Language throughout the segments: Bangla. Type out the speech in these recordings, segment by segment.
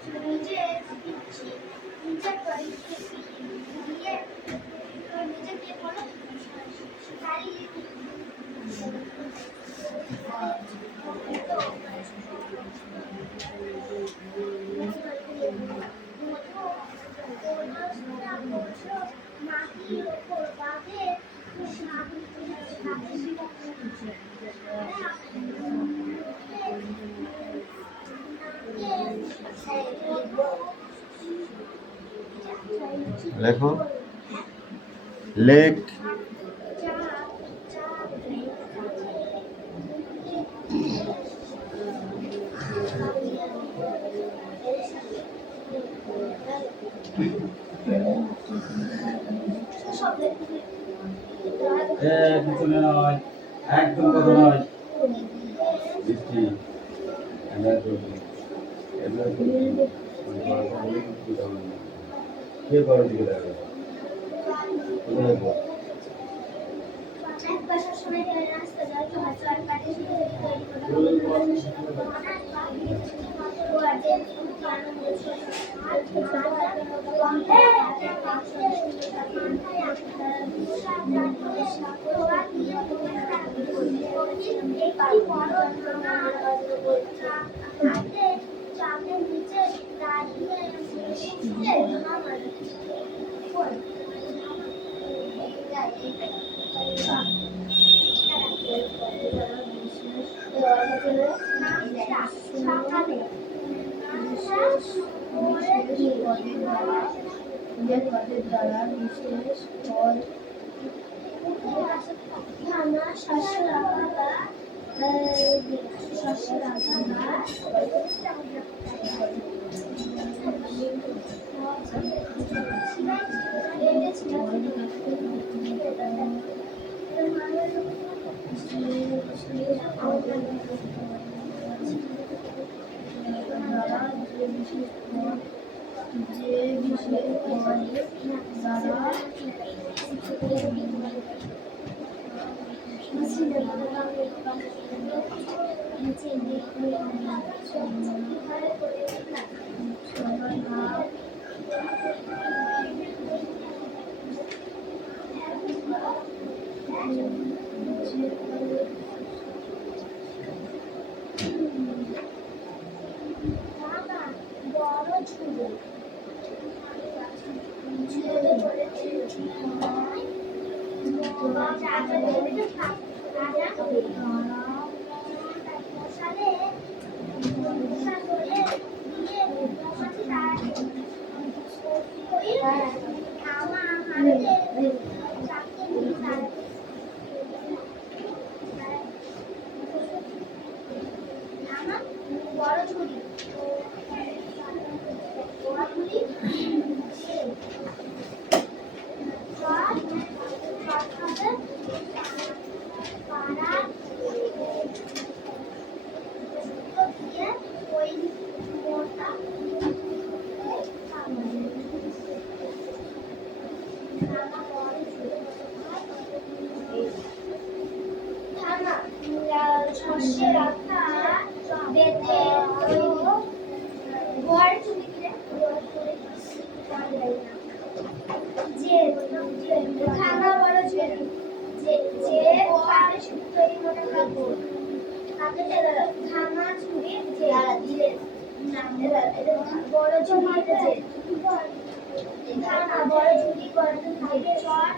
নিজে দিচ্ছি নিজে দিয়ে নিজে দিয়ে বলো গাড়ি মাটির ওপর বাঁধে লেখো লেক পিছনে নয় একদম কথা নয় বৃষ্টি কে করে দিকে দেখো চাপের নিচে দাঁড়িয়ে পদের দ্বারা বিশেষ পদ শস্য রাখা যে বিশেষ পদের দ্বারা বড় ঝুড়ি বড় ঝুড়ি শস্যে রাখা বেতে ঘর চুরি যে খানা বড় যে যে পারে তৈরি করে খাবো তাতে খানা চুরি যে দিলে বড় চুরি যে খানা বড় চুরি করে থাকে চট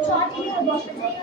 চটি বসে যায়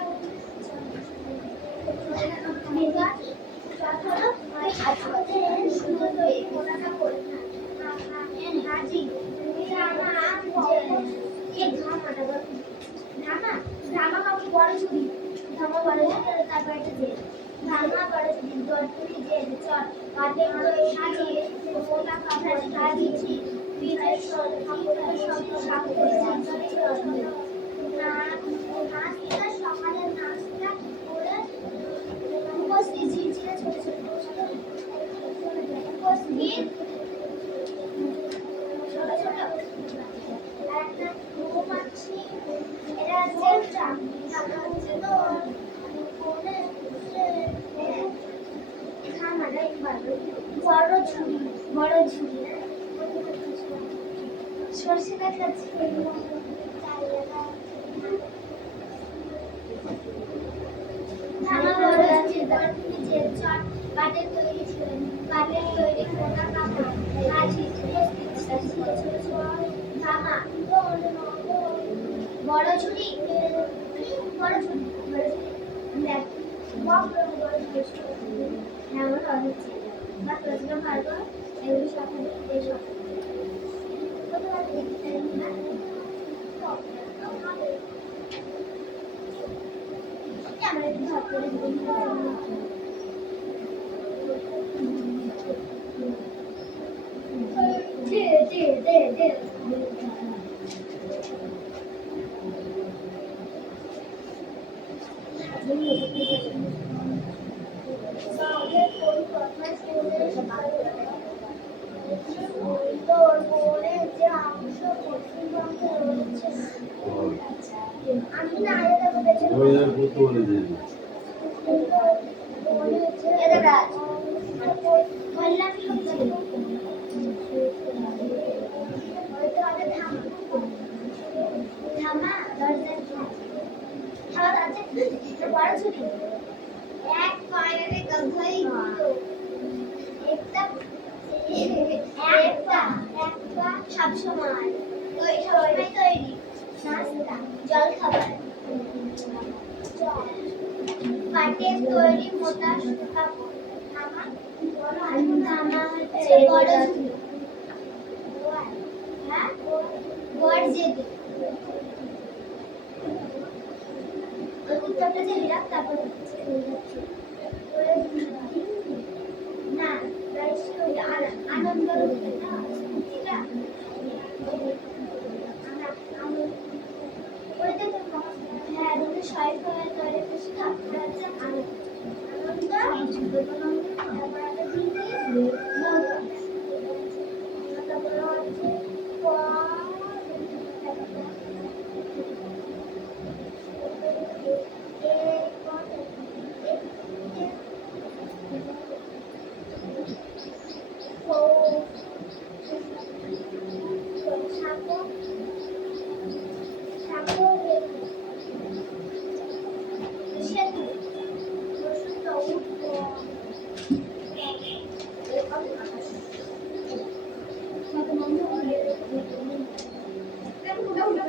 সকালের নাস্তা করে উপস্থিত ছোট ছোট একটা মৌমাছি এটা হচ্ছে তো বড় ঝুড়ি সরষে দেখা ছিল ধামা বড় আছে তুমি যে চট কাঠের তৈরি ছিলেন কাঠের তৈরি কোনা কাপড় কাঠি ধামা বড় ছুরি বড় ছুরি দেখ বড় ছুরি হ্যাঁ আমার হচ্ছে বাস রচনা ভার্গ এগুলো সব এই সব আমরা একটু ভাগ করে দে তোর বলে যে অংশ পশ্চিমবঙ্গে রয়েছে আমি না আগে দেখো ওই আর কত বলে দিই এক পায়ের গধাই একটা সবসময় তৈরি নাস্তা জল খাবার কাঠের তৈরি মোটা কাপড় ধামা হচ্ছে বড় ঝুড়ি হ্যাঁ গড় জেগে উত্তরটা যে হিরাক তারপর না আনন্দ হ্যাঁ শহীদ হয়ে তৈরি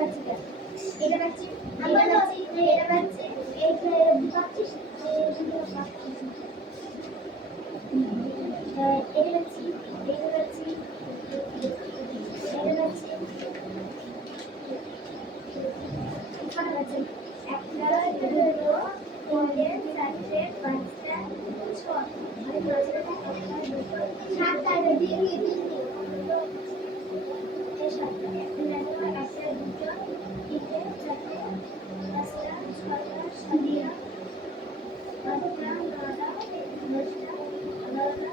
হচ্ছে এটা বাচ্চি এটা বাচ্চি এটা বাচ্চি এইটা বাচ্চি এটা বাচ্চি এটা বাচ্চি এটা বাচ্চি ছোট বাচ্চি একটা দুটো তিনটে চারটে পাঁচটা ছয় সাতটা দিয়ে সাতটা একটা দুটো তিনটে চারটে পাঁচটা ছয়টা সাতটা আটটা নটা দশটা এগারোটা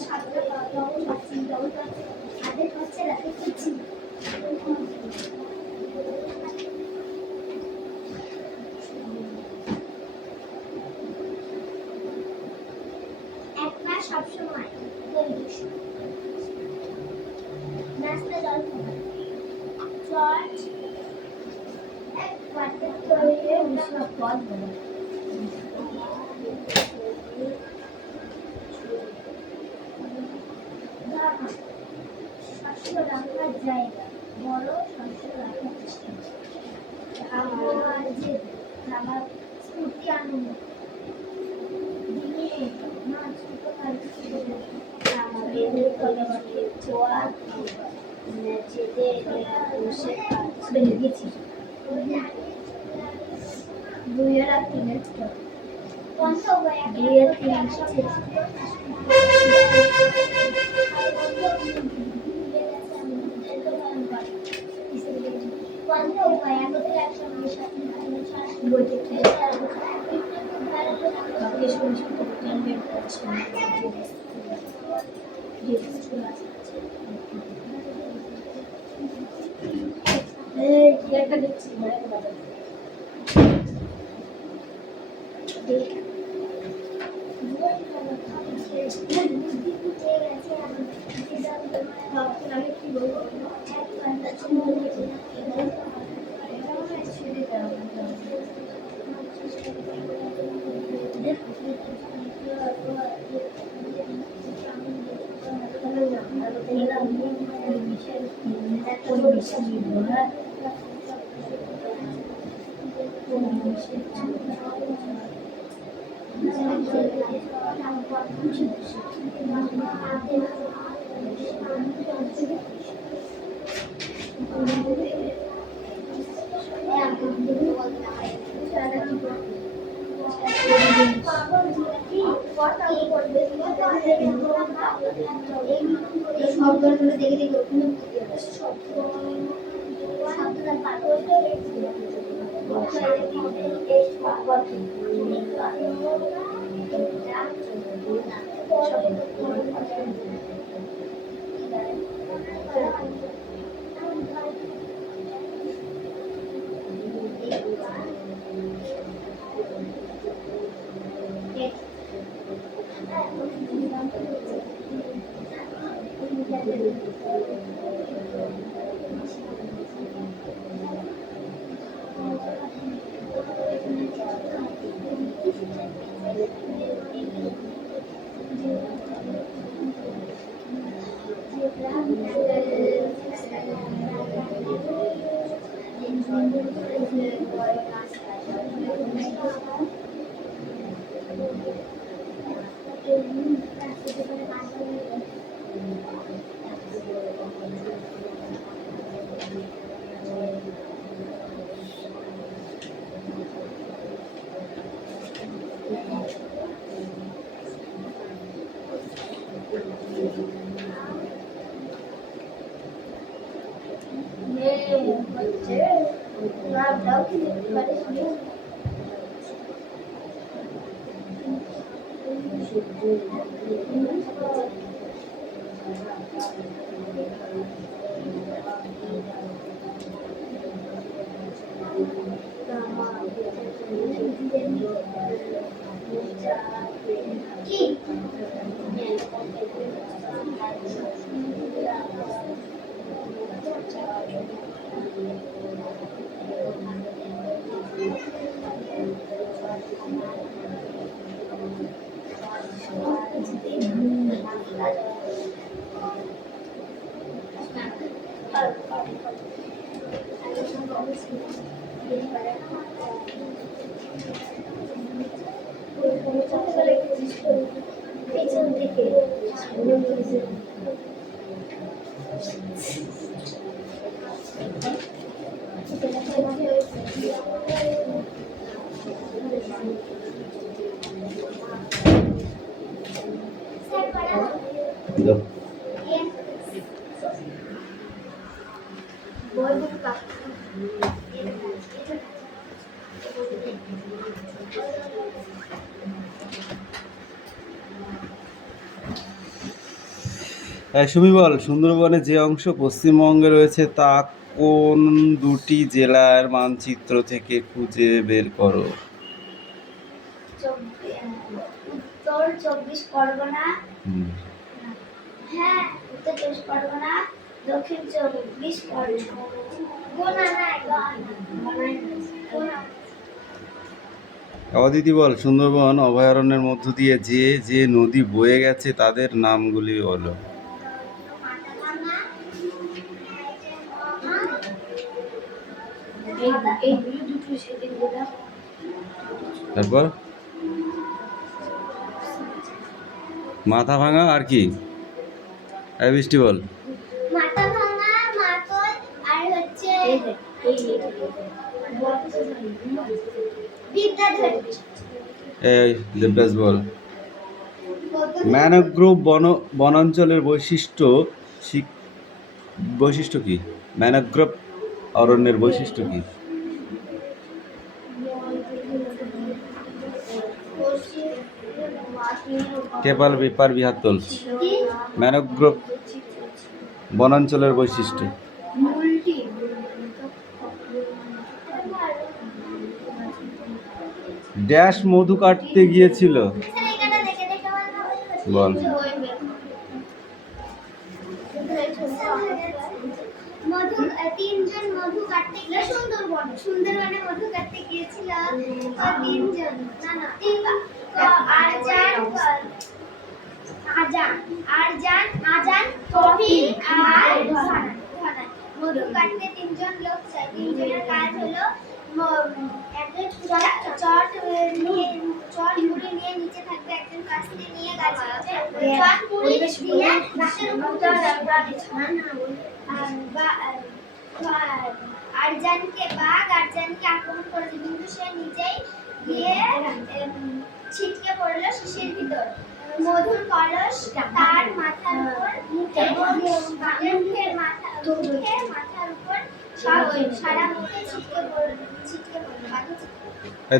সাতটা ডবল পাচ্ছি আধেক হচ্ছে রাতে করছি একবার সবসময় নাস্তা জল খাবার চট এক পাত্রে তৈরি সব পদ বলে শস্য রাখার জায়গা বড় শস্য রাখার আবহাওয়ার যে আমার স্ফূর্তি আনন্দ দিনে মাছ আমাদের কলাবাকে ছোয়া চেতে বসে বেড়ে গেছি 2 আর 3 একটা দেখছি আমি কি বলবো ছেড়ে দাও শব্দগুলো দেখে দেখে ওখানে সুমি বল, সুন্দরবনের যে অংশ পশ্চিমবঙ্গে রয়েছে তা কোন দুটি জেলার মানচিত্র থেকে খুঁজে বের করো? উত্তর 24 পরগনা, হ্যাঁ উত্তর 24 পরগনা, দক্ষিণ 24 পরগনা। অদিতি বল, সুন্দরবন অভয়ারণ্যের মধ্য দিয়ে যে যে নদী বয়ে গেছে তাদের নামগুলি বলো। তারপর মাথা ভাঙা আর কি? বৃষ্টি বল। মাথা ভাঙা, মাতল আর হচ্ছে বিদ্যাধরী। এই দেবদাস বল। ম্যানগ্রোভ বনাঞ্চলের বৈশিষ্ট্য কি? ম্যানগ্রোভ অরণ্যের বৈশিষ্ট্য কি? কেপাল পেপার বিহাতল। ম্যানগ্রোভ বনাঞ্চলের বৈশিষ্ট্য। ড্যাশ মধু কাটতে গিয়েছিল বল। মধু তিনজন মধু কাটতে গিয়ে সুন্দরবনে মধু কাটতে গিয়েছিল তিনজন আজান কবি আর ধনাই। মধু কাটতে তিনজন লোক চাই। তিনজনের কাজ হলো চট মুড়ি নিয়ে নিচে থাকবে, একজন কাস্তে নিয়ে গাছে চট মুড়ি দিয়ে গাছের উপর আরজানকে আক্রমণ করেছে, কিন্তু সে নিজেই গিয়ে ছিটকে পড়লো শিশির ভিতর। মধুর কলস তার মাথার উপর মাথার উপর সারা মুখে ছিটকে পড়লো। এই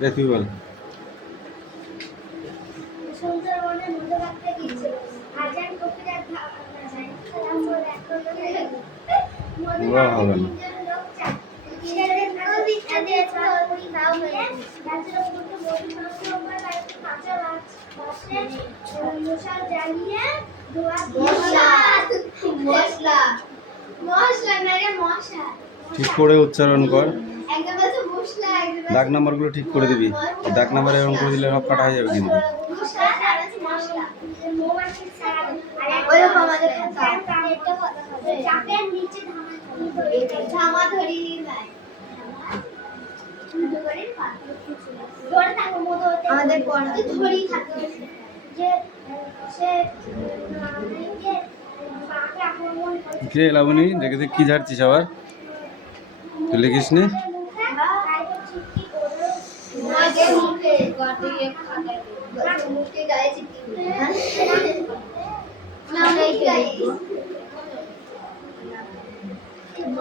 দে তুই বল। সুন্দরবনে মধু কাটতে গিয়েছিল। আজান কবিরা তিনজন লোক চায়। মশলা জ্বালিয়ে মশলা না রে মশা। ঠিক করে উচ্চারণ কর। একদম আছে মশলা, একদম দাগ নাম্বারগুলো ঠিক করে দিবি। দাগ নাম্বার এরকম করে দিলে সব কাটা হয়ে যাবে কিন্তু। মশলা আর আছে মশলা। মৌমাছি স্যার আর ওইরকম আমাদের চাপের নিচে ধামা ধরি নাই। আমাদের ধরি থাকতে যে সে কে লাবণী দেখে কি ঝাড়ছিস আবার? তুই লিখিস নি?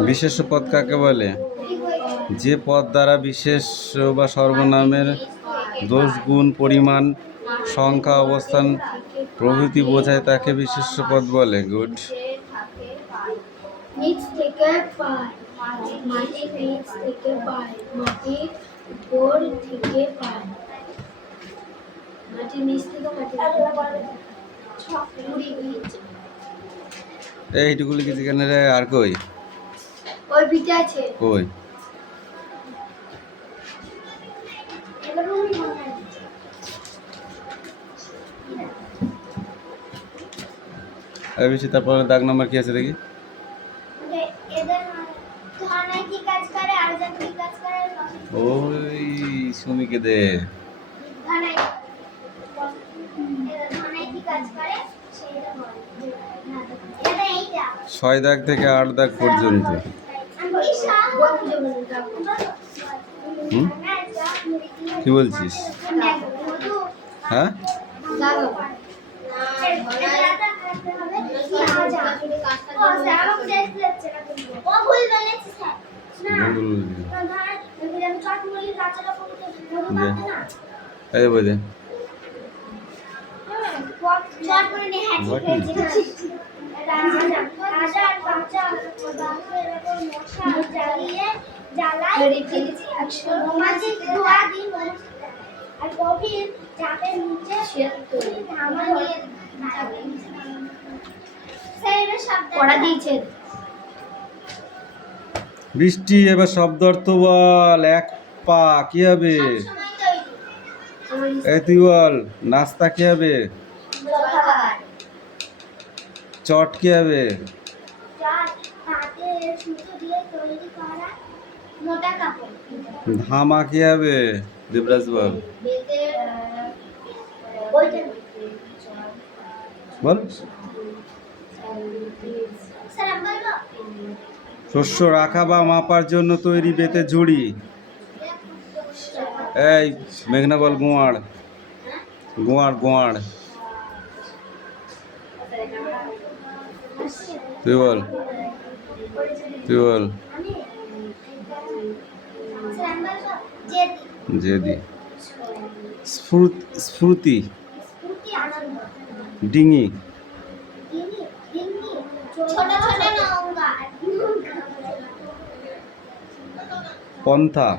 বিশেষ্য পদ কাকে বলে? যে পদ দ্বারা বিশেষ্য বা সর্বনামের দোষ, গুণ, পরিমাণ, সংখ্যা, অবস্থান প্রভৃতি বোঝায় তাকে বিশেষ্য পদ বলে। গুড। নিচ থেকে পায়, মাটির নিচ থেকে পায়, মাটির উপর থেকে পায়, মাটির নিচ থেকে এইটুকু লিখেছি কেন রে? আর কই ওই পিঠে আছে কই? বেশি তারপরে দাগ নাম্বার কি আছে দেখি? ওই সুমিকে দে। 6 দাগ থেকে 8 দাগ পর্যন্ত। কি বলছিস? হ্যাঁ এই বলে বৃষ্টি। এবার শব্দ অর্থ বল। এক পা কি হবে? এই তুই বল। নাস্তা কি হবে? চট কি হবে? ধামা কি হবে? দেবরাজ বল বল। শস্য রাখা বা মাপার জন্য তৈরি বেতে ঝুড়ি। এই মেঘনা বল। গোয়াড় গোয়াড় গোয়াড়। তুই বল তুই বল। জেদি। স্ফূর্তি। ডিঙি। পন্থা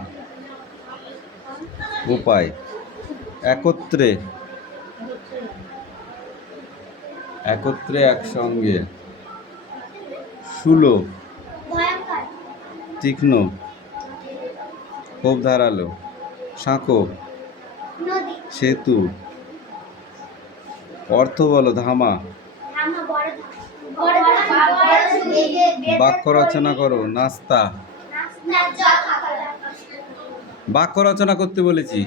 উপায়। একত্রে। একত্রে একসঙ্গে, সুলভ, ভয়ঙ্কর, তীক্ষ্ণ, খুব ধারালো, সাঁকো, নদী, সেতু, অর্থ বলো, ধামা, ধামা, বড় ধামা, বাক্য রচনা করো, নাস্তা। বাক্য রচনা করতে বলেছি।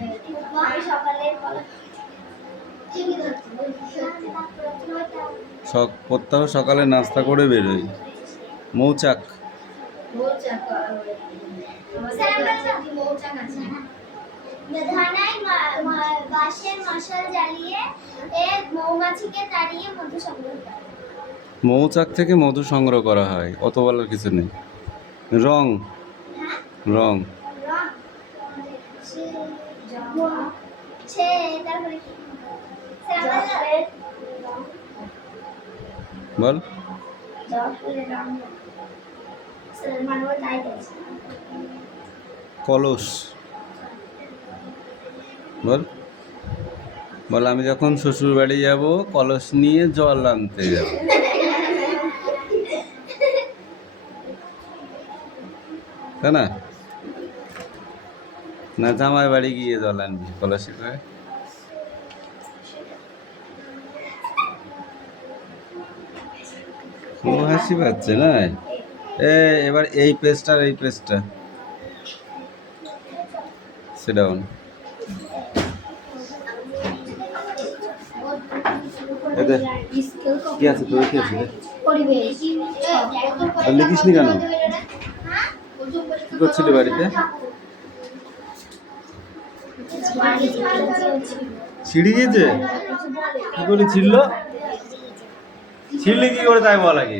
প্রত্যহ সকালে নাস্তা করে বেরোই। মৌচাক, বাঁশের মশাল জ্বালিয়ে মৌমাছিকে তাড়িয়ে মধু সংগ্রহ করে। মৌচাক থেকে মধু সংগ্রহ করা হয়, অত বলার কিছু নেই। রং, হ্যাঁ, রং, রং, তারপরে কি? বল। কলস, বল। বল, আমি যখন শ্বশুর বাড়ি যাব কলস নিয়ে জল আনতে যাব। তাই না? না জামাই বাড়ি গিয়ে জল আনবি কলসে করে? খুব হাসি পাচ্ছে না? এবার এই পেজটা আর এই পেজটা সেটা কি আছে তোর, কি আছে? আর লিখিস নি কেন? কি করছিলি বাড়িতে? ছিঁড়ে গিয়েছে? কি করে ছিঁড়লো? ছিঁড়লি কি করে তাই বল আগে।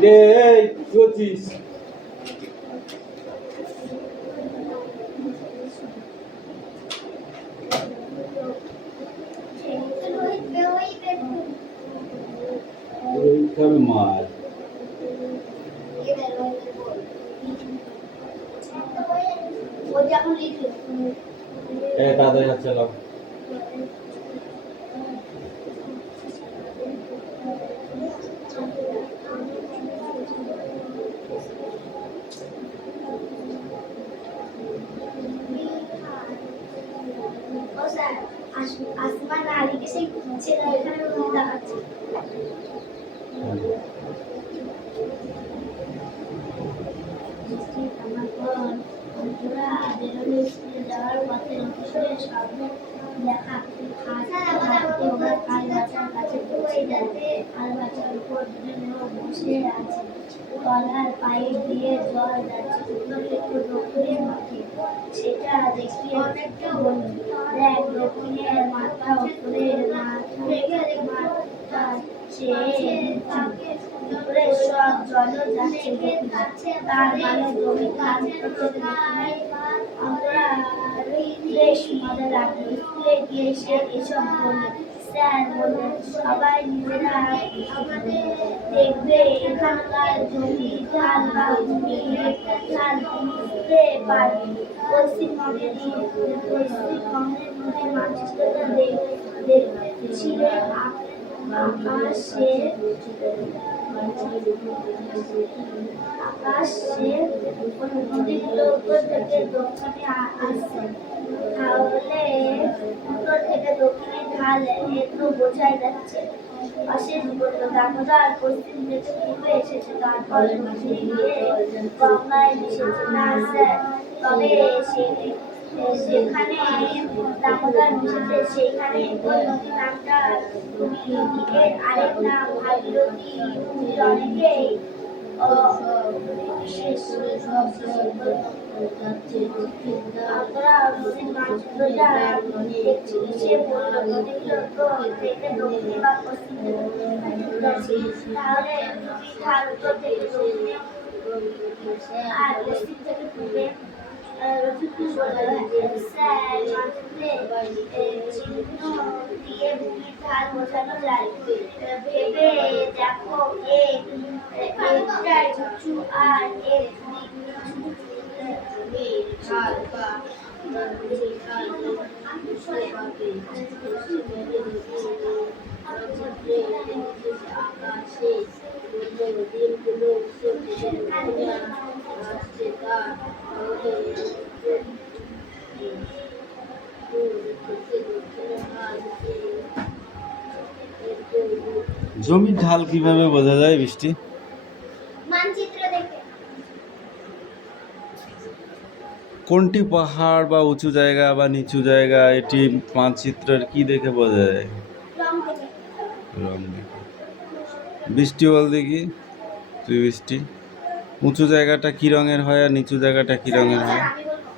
কি করছিস? মার তাড়াতাড়ি যাচ্ছে লোক। আসমান আলীকে সেই ছেলে এখানে দেখাচ্ছে। যাওয়ার পথে সামনে দেখা কাল বাচ্চার কাছে পৌঁছে যাবে। কাল বাচ্চার উপর বসে আছে, গলার পাইপ দিয়ে জল যাচ্ছে একটু দক্ষিণের মাঠে। সেটা দেখিয়ে অনেকটা বলল, দেখ দক্ষিণের মাথা উপরের মাথা উপরে সব জল যাচ্ছে, তার মানে জমি ধান আমরা বেশ মজা লাগলো। স্কুলে গিয়ে সে এসব বলল। স্যার বললেন, সবাই নিজেরা দেখবে এখানকার জমি ধান বা ধান বুঝতে পারবে। পশ্চিমবঙ্গের মধ্যে মানচিত্রটা দেখছিলেন আকাশে নদীগুলো উত্তর থেকে দক্ষিণে আসছে। তাহলে উত্তর থেকে দক্ষিণে ঢাল এ তো বোঝাই যাচ্ছে। অশেষ বলল, দামোদর পশ্চিম থেকে পূর্বে এসেছে, তারপর দক্ষিণে গিয়ে গঙ্গায় মিশেছে। না স্যার, তবে সেখানে দামোদর মিশেছে সেইখানে ওই নদীর নামটা তুমি এর আরেক নাম ভাগীরথী। তুমি অনেকেই আমরা নদীর মানচিত্রটা দেখছি, সে বলল নদীগুলো তো থেকে দক্ষিণে বা পশ্চিমে যাচ্ছে, তাহলে তুমি ঢাল উত্তর থেকে দক্ষিণে আর পশ্চিম থেকে পূর্বে। রফিকুল বলল, স্যার মানচিত্রে চিহ্ন দিয়ে ভূমির ঢাল বোঝানো যায়। ভেবে দেখো, একটাই উঁচু আর এক জমির ঢাল কিভাবে বোঝা যায় বৃষ্টি? মানচিত্র দেখে। কোনটি পাহাড় বা উঁচু জায়গা বা নিচু জায়গা, এটি মানচিত্রের কি দেখে বোঝা যায়? রং দেখে। রং দেখে। বৃষ্টি বল দেখি, তুই বৃষ্টি, উঁচু জায়গাটা কি রঙের হয় আর নিচু জায়গাটা কি রঙের হয়? আমি বলবো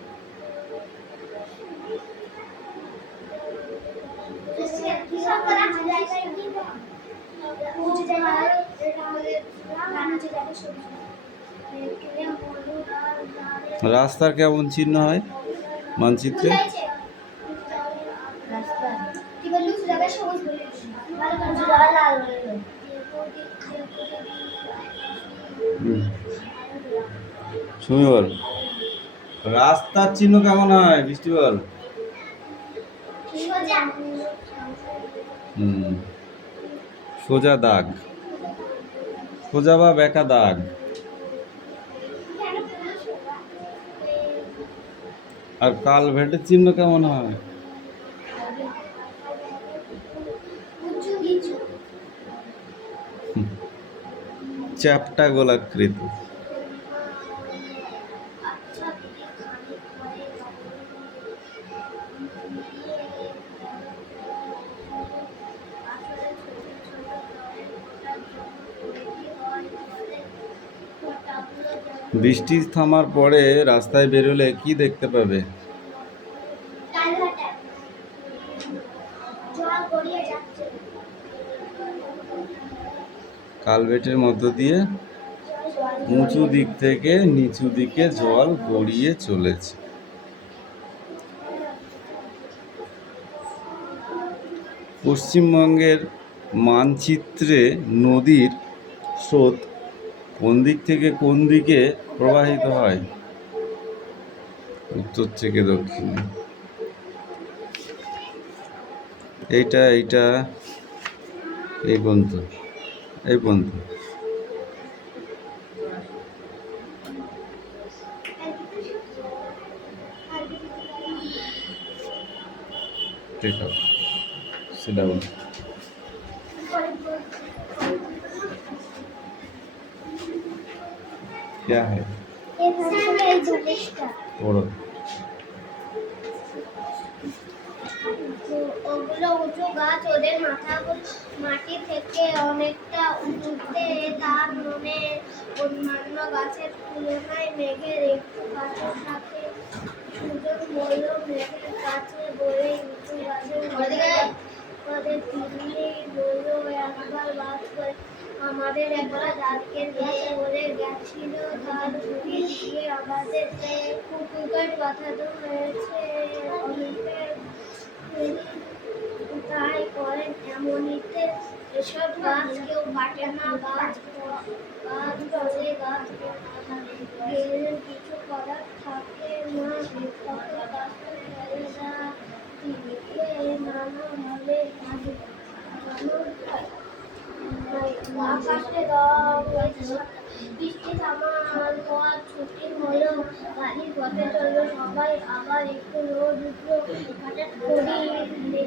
উঁচু জায়গায় নিচু জায়গায় সবুজ। রাস্তার কেমন চিহ্ন হয় মানচিত্রে? কি বললি? উঁচু জায়গায় সবুজ বললি, উঁচু জায়গায় লাল বললি। সুমি বল, রাস্তার চিহ্ন কেমন হয় বৃষ্টি বল? সোজা। সোজা দাগ, সোজা বা বেঁকা দাগ। আর কালভেটের চিহ্ন কেমন হয়? উঁচু নিচু। চ্যাপ্টা গোলাকৃতি। আচ্ছা দিদি, খানিক পরে আসলে ছোট ছোট দলের ওটার জন্য তৈরি হয় আমাদের ফোঁটাগুলো যেমন বৃষ্টি থামার পরে রাস্তায় বেরোলে কি দেখতে পাবে? কালভার্টে জল গড়িয়ে যাচ্ছে। কালভেটের মধ্য দিয়ে উঁচু দিক থেকে নিচু দিকে জল গড়িয়ে চলেছে। পশ্চিমবঙ্গের মানচিত্রে নদীর স্রোত কোন দিক থেকে কোন দিকে প্রবাহিত হয়? উত্তর থেকে দক্ষিণে। এইটা এই পর্যন্ত, এই পর্যন্ত। ठीक है, sit down. क्या है? पढ़ो। ওগুলো উঁচু গাছ, ওদের মাথাগুলো মাটি থেকে অনেকটা উঁচুতে, তার মনে অন্যান্য গাছের তুলনায় মেঘের একটু কাছে থাকে। সুজন বলল, মেঘের কাছে বলে উঁচু গাছের ওদের তিনি বলল, একবার বাস করে আমাদের একবার ডাকের গাছে ওরে গেছিল, তার মুড়ি দিয়ে আমাদের কুকুরের পাঠানো হয়েছে। অনেকের তাই করেন এমনিতে, এসব গাছ কেউ কাটে না, গাছ পড়ে, গাছ গেলে কিছু করার থাকে না, তখন গাছটা ফেলে না দিকে নানাভাবে আকাশে বৃষ্টি থামার পর ছুটি হলো, গাড়ি পথে চললো, সবাই আবার একটু রোদ উঠলো। হঠাৎ করে